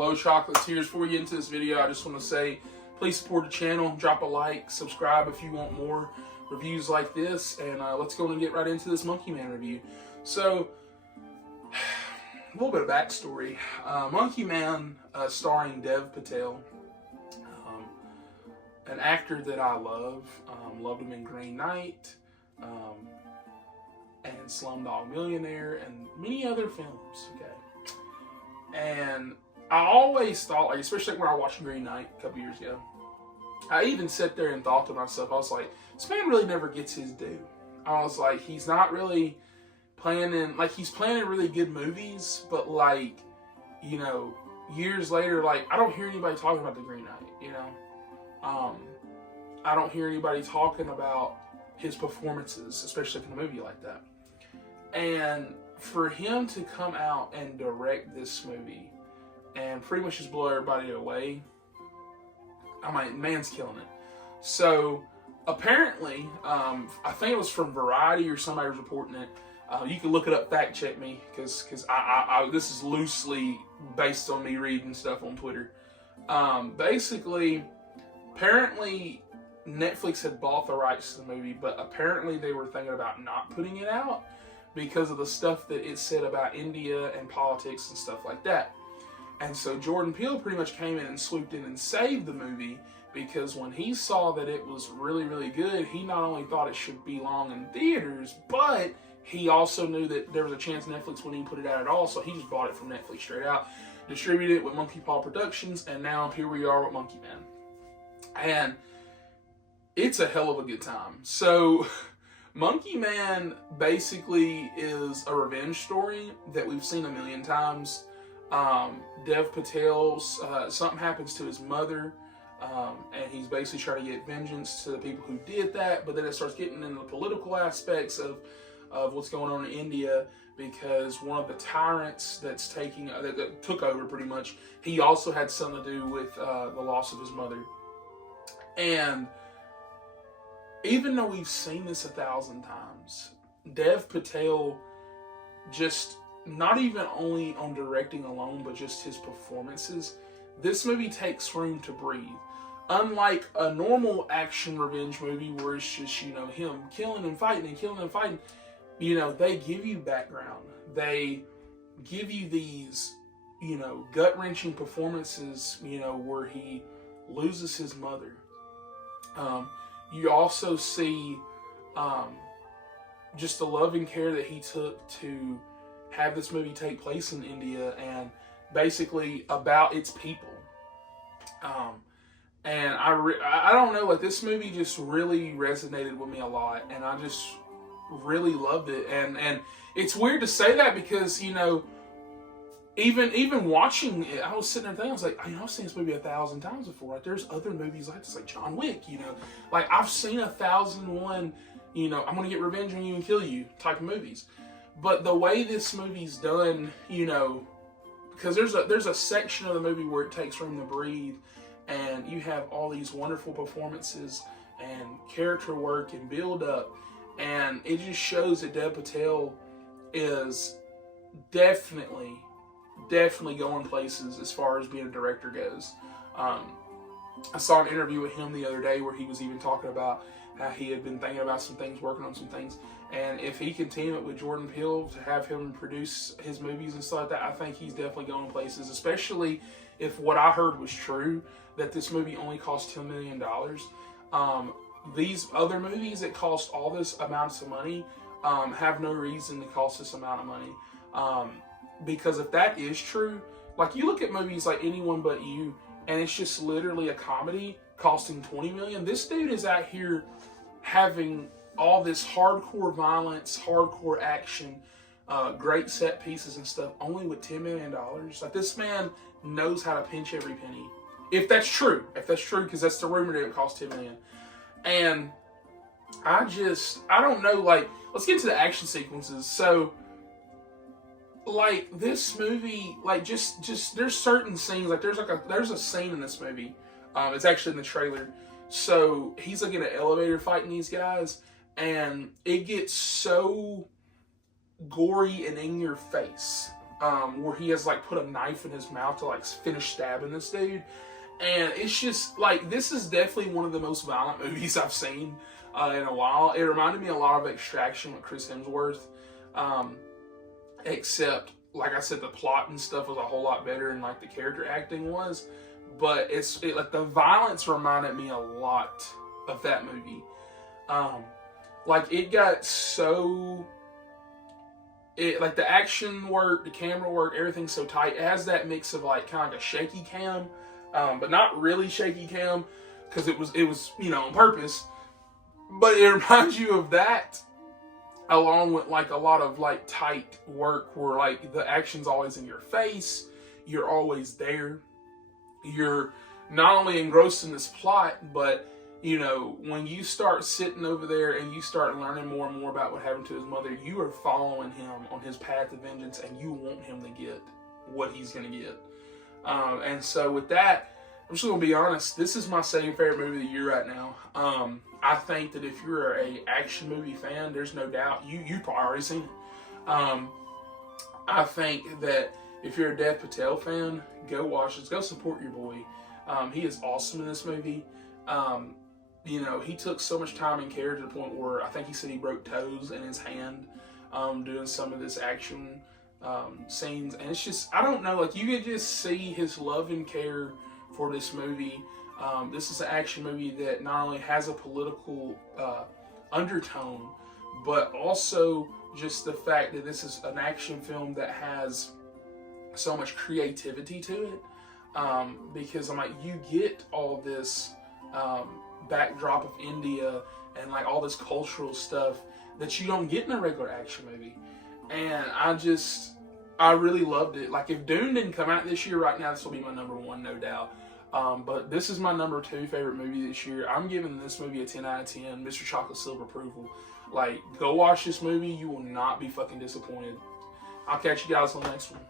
Hello Chocolate Tears. Before we get into this video, I just want to say, please support the channel, drop a like, subscribe if you want more reviews like this, and let's go and get right into this Monkey Man review. So, a little bit of backstory. Monkey Man, starring Dev Patel, an actor that I love. Loved him in Green Knight, and Slumdog Millionaire, and many other films, okay? And I always thought, like, especially when I watched Green Knight a couple years ago, I even sat there and thought to myself, I was like, this man really never gets his due. I was like, he's not really planning, like, he's planning really good movies, but, like, you know, years later, like, I don't hear anybody talking about the Green Knight, you know? I don't hear anybody talking about his performances, especially in a movie like that. And for him to come out and direct this movie and pretty much just blow everybody away, I'm like, man's killing it. So apparently, I think it was from Variety or somebody was reporting it. You can look it up, fact check me, because this is loosely based on me reading stuff on Twitter. Basically, apparently Netflix had bought the rights to the movie, but apparently they were thinking about not putting it out because of the stuff that it said about India and politics and stuff like that. And so Jordan Peele pretty much came in and swooped in and saved the movie, because when he saw that it was really, really good, he not only thought it should belong in theaters, but he also knew that there was a chance Netflix wouldn't even put it out at all, so he just bought it from Netflix straight out, distributed it with Monkey Paw Productions, and now here we are with Monkey Man. And it's a hell of a good time. So, Monkey Man basically is a revenge story that we've seen a million times. Dev Patel's, something happens to his mother, and he's basically trying to get vengeance to the people who did that, but then it starts getting into the political aspects of what's going on in India, because one of the tyrants that's that took over pretty much, he also had something to do with the loss of his mother. And even though we've seen this 1,000 times, Dev Patel, just not even only on directing alone, but just his performances, this movie takes room to breathe. Unlike a normal action revenge movie where it's just, you know, him killing and fighting, you know, they give you background. They give you these, you know, gut-wrenching performances, you know, where he loses his mother. You also see just the love and care that he took to have this movie take place in India, and basically about its people. And I don't know, like, this movie just really resonated with me a lot, and I just really loved it. And it's weird to say that because, you know, even watching it, I was sitting there thinking, I was like, you know, I've seen this movie 1,000 times before. Like, there's other movies like this, like John Wick, you know. Like, I've seen 1,001, you know, I'm going to get revenge on you and kill you type of movies. But the way this movie's done, you know, because there's a section of the movie where it takes room to breathe, and you have all these wonderful performances and character work and build up, and it just shows that Dev Patel is definitely going places as far as being a director goes. I saw an interview with him the other day where he was even talking about how he had been thinking about some things, working on some things, and if he can team it with Jordan Peele to have him produce his movies and stuff like that, I think he's definitely going places, especially if what I heard was true, that this movie only cost $10 million. These other movies that cost all this amounts of money have no reason to cost this amount of money. Because if that is true, like, you look at movies like Anyone But You, and it's just literally a comedy costing $20 million. This dude is out here having all this hardcore violence, hardcore action, great set pieces and stuff, only with $10 million. Like, this man knows how to pinch every penny. If that's true, because that's the rumor that it cost $10 million. And I don't know, like, let's get to the action sequences. So, like, this movie, like, just there's certain scenes, like, there's a scene in this movie, it's actually in the trailer. So he's like in an elevator fighting these guys, and it gets so gory and in your face where he has like put a knife in his mouth to like finish stabbing this dude. And it's just like, this is definitely one of the most violent movies I've seen in a while. It reminded me a lot of Extraction with Chris Hemsworth, except like I said, the plot and stuff was a whole lot better, and like the character acting was. But like the violence reminded me a lot of that movie. Like it got so, like the action work, the camera work, everything's so tight. It has that mix of like kind of like a shaky cam, but not really shaky cam, because it was on purpose. But it reminds you of that, along with like a lot of like tight work where like the action's always in your face, you're always there, you're not only engrossed in this plot, but when you start sitting over there and you start learning more and more about what happened to his mother, you are following him on his path of vengeance, and you want him to get what he's going to get. And so with that, I'm just going to be honest, this is my second favorite movie of the year right now. I think that if you're a action movie fan, there's no doubt, you've probably already seen it. I think that if you're a Dev Patel fan, go watch this. Go support your boy. He is awesome in this movie. He took so much time and care to the point where I think he said he broke toes in his hand doing some of this action scenes. And it's just, I don't know, like you could just see his love and care for this movie. This is an action movie that not only has a political undertone, but also just the fact that this is an action film that has so much creativity to it. Because I'm like, you get all this backdrop of India and like all this cultural stuff that you don't get in a regular action movie. And I really loved it. Like if Dune didn't come out this year, right now this will be my number one, no doubt. But this is my number 2 favorite movie this year. I'm giving this movie a 10 out of 10. Mr. Chocolate Silver approval. Like, go watch this movie. You will not be fucking disappointed. I'll catch you guys on the next one.